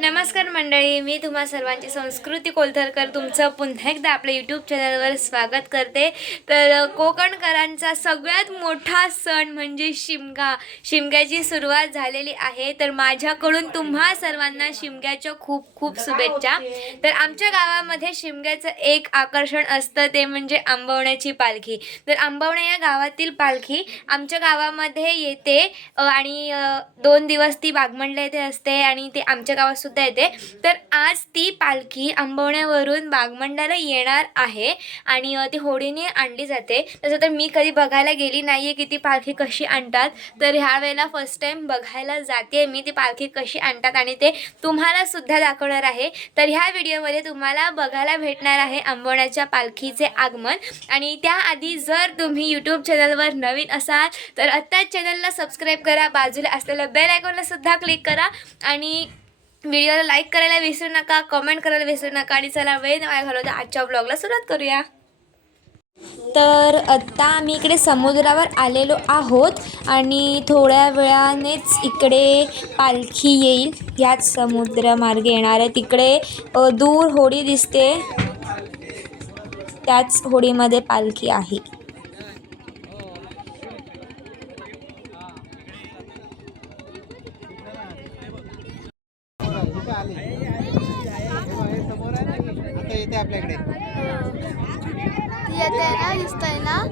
नमस्कार मंडळी, मी तुम्हा सर्वांची संस्कृती कोलथरकर तुमचं पुन्हा एकदा आपल्या यूट्यूब चॅनलवर स्वागत करते। तर कोकणकरांचा सगळ्यात मोठा सण म्हणजे शिमग्याची सुरुवात झालेली आहे। तर माझ्याकडून तुम्हा सर्वांना शिमग्याच्या खूप खूप शुभेच्छा। तर आमच्या गावामध्ये शिमग्याचं एक आकर्षण असतं ते म्हणजे आंबवण्याची पालखी। तर आंबवणे या गावातील पालखी आमच्या गावामध्ये येते आणि 2 दिवस ती बागमंडला येथे असते आणि ते आमच्या गावात सुद्धा येते। तर आज ती पालखी आंबवण्यावरून बागमंडाला येणार आहे आणि ती होडीने आणली जाते। तसं तर मी कधी बघायला गेली नाहीये की ती पालखी कशी आणतात, तर ह्या वेळेला फर्स्ट टाइम बघायला जाते मी ती पालखी कशी आणतात आणि ते तुम्हाला सुद्धा दाखवणार आहे। तर ह्या व्हिडिओमध्ये तुम्हाला बघायला भेटणार आहे आंबवण्याच्या पालखीचे आगमन। आणि त्याआधी जर तुम्ही यूट्यूब चॅनलवर नवीन असाल तर आत्ताच चॅनलला सबस्क्राईब करा, बाजूला असलेल्या बेल आयकॉनला सुद्धा क्लिक करा आणि व्हिडिओला लाईक करायला विसरू नका, कमेंट करायला विसरू नका। आणि चला वेळ नाही घालवता आजच्या ब्लॉगला सुरुवात करूया। तर आत्ता आम्ही इकडे समुद्रावर आलेलो आहोत आणि थोड्या वेळानेच इकडे पालखी येईल। याच समुद्रमार्गे येणार आहे। तिकडे दूर होडी दिसते, त्याच होडीमध्ये पालखी आहे। येते आपल्याकडे येते ना, दिसतंय ना।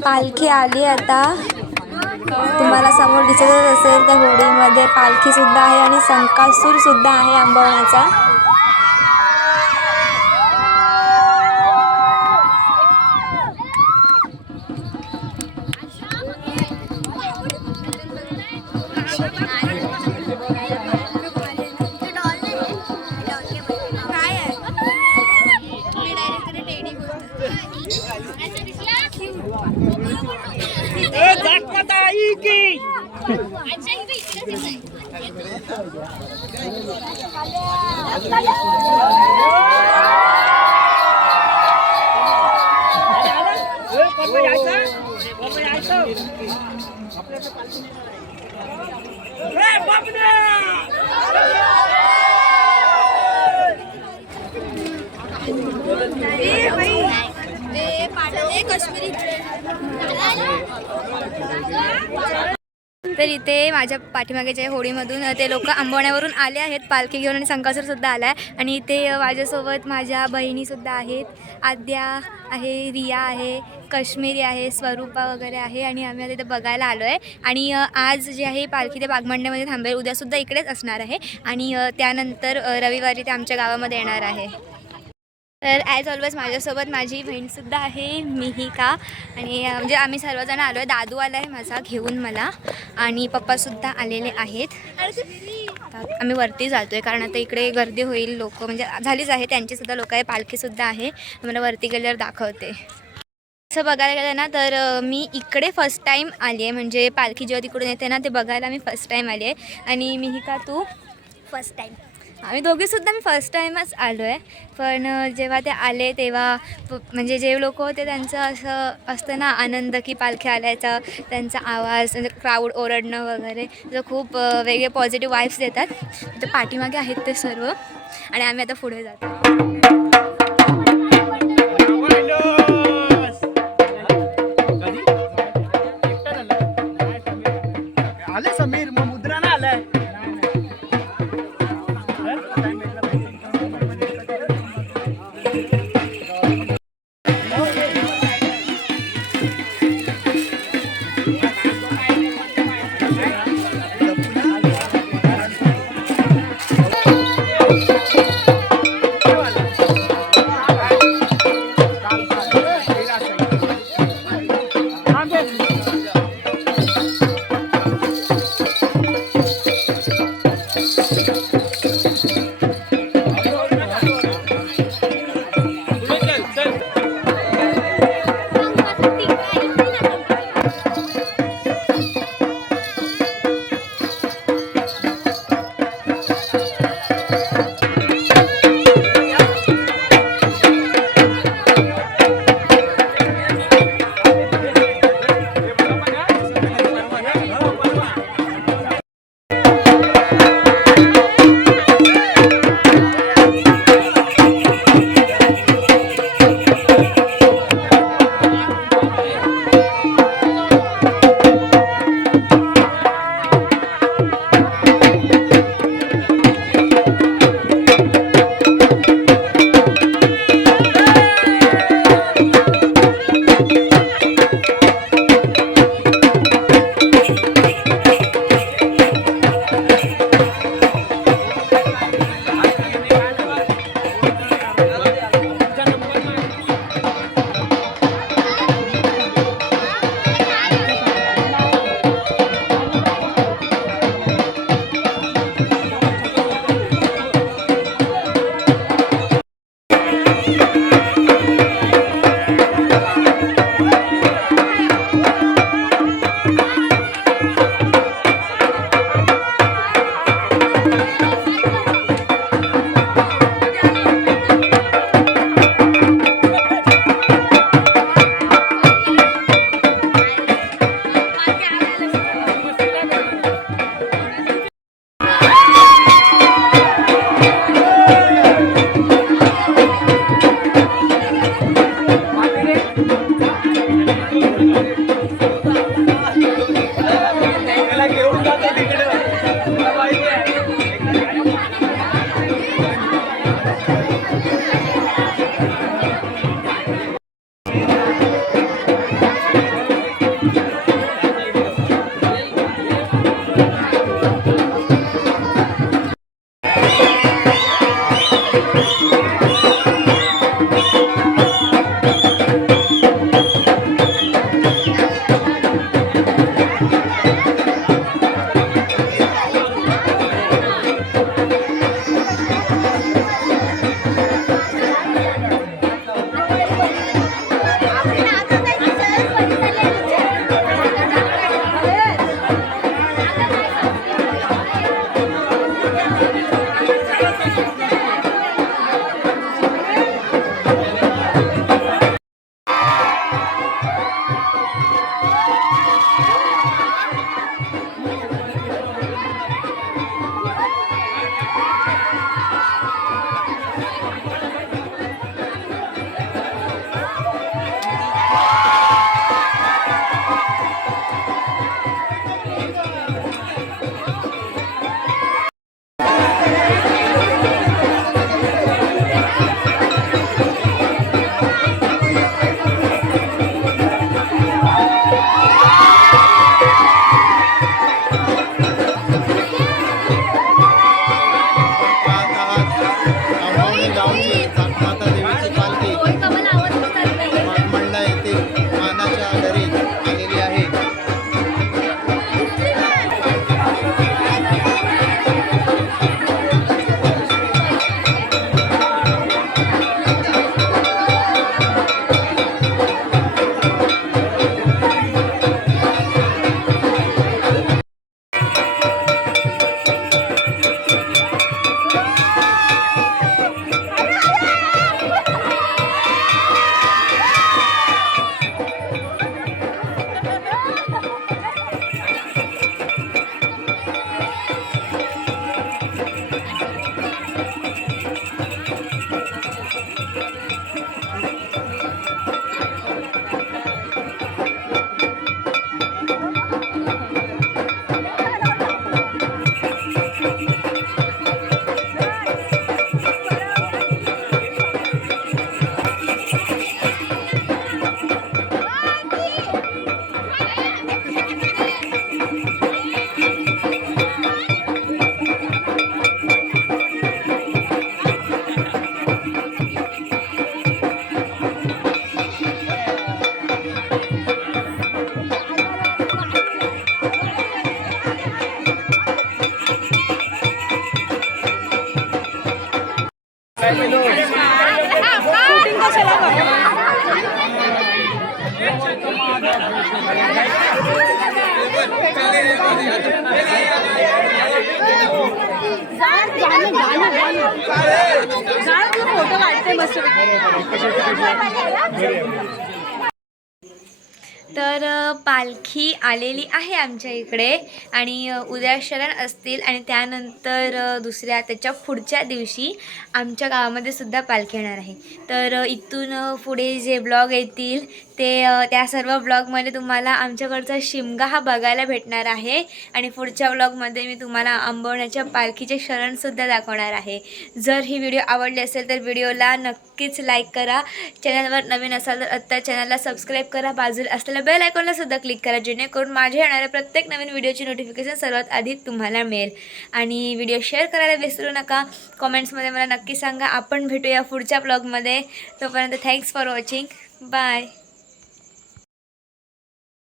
पालखी आली आता, तुम्हाला समोर दिसतच असेल त्या होडीमध्ये पालखी सुद्धा आहे आणि संकासूर सुद्धा आहे आंबवण्याचा। तर इथे माझ्या पाठीमागेच्या होडीमधून ते लोक आंबवण्यावरून आले आहेत पालखी घेऊन आणि संकासूर सुद्धा आला आहे। आणि इथे माझ्यासोबत माझ्या बहिणीसुद्धा आहेत, आद्या आहे, रिया आहे, काश्मीरी आहे, स्वरूपा वगैरे आहे आणि आम्ही आता इथे बघायला आलो आहे। आणि आज जे आहे पालखी ते बागमंडीमध्ये थांबेल, उद्यासुद्धा इकडेच असणार आहे आणि त्यानंतर रविवारी ते आमच्या गावामध्ये येणार आहे। तर ॲज ऑलवेज माझ्यासोबत माझी बहीणसुद्धा आहे मिहिका आणि म्हणजे आम्ही सर्वजण आलो आहे. दादू आला आहे माझा घेऊन मला आणि पप्पासुद्धा आलेले आहेत. तर आम्ही वरती जातो आहे कारण आता इकडे गर्दी होईल. लोक म्हणजे झालीच आहे, त्यांचीसुद्धा लोक आहे, पालखीसुद्धा आहे. मला वरती गेल्यावर दाखवते. असं बघायला गेलं ना तर मी इकडे फर्स्ट टाईम आली आहे, म्हणजे पालखी जेव्हा तिकडून येते ना ते बघायला मी फर्स्ट टाईम आली आहे. आणि मिहिका तू? First time. आम्ही दोघीसुद्धा मी फर्स्ट टाईमच आलो आहे. पण जेव्हा ते आले तेव्हा म्हणजे जे लोक होते त्यांचं असं असतं ना आनंद की पालखी आल्याचा, त्यांचा आवाज म्हणजे क्राऊड ओरडणं वगैरे जो खूप वेगळे पॉझिटिव्ह वाईब्स देतात. तर पाठीमागे आहेत ते सर्व आणि आम्ही आता पुढे जातो. आले समीर मग मुद्रा ना आलाय. फोटो काढते मस्त. तर पालखी आलेली आहे आमच्या इकडे आणि उद्या शरण असतील आणि त्यानंतर त्याच्या पुढच्या दिवशी आमच्या गावामध्ये सुद्धा पालखी येणार आहे. तर इथून पुढे जे ब्लॉग येतील ते त्या सर्व ब्लॉगमध्ये तुम्हाला आमच्याकडचा शिमगा हा बघायला भेटणार आहे आणि पुढच्या ब्लॉगमध्ये मी तुम्हाला आंबवण्याच्या पालखीचे शरणसुद्धा दाखवणार आहे. जर ही व्हिडिओ आवडली असेल तर व्हिडिओला नक्कीच लाईक करा. चॅनलवर नवीन असाल तर आत्ता चॅनलला सबस्क्राईब करा. बाजूला असलेल्या बेल आयकॉनला सुद्धा क्लिक करा जेणेकरून माझ्या येणाऱ्या प्रत्येक नवीन व्हिडिओची नोटिफिकेशन सर्वात आधी तुम्हाला मिळेल. आणि व्हिडिओ शेअर करायला विसरू नका. कॉमेंट्समध्ये मला नक्की सांगा. आपण भेटूया पुढच्या ब्लॉगमध्ये. तोपर्यंत थँक्स फॉर वॉचिंग. बाय.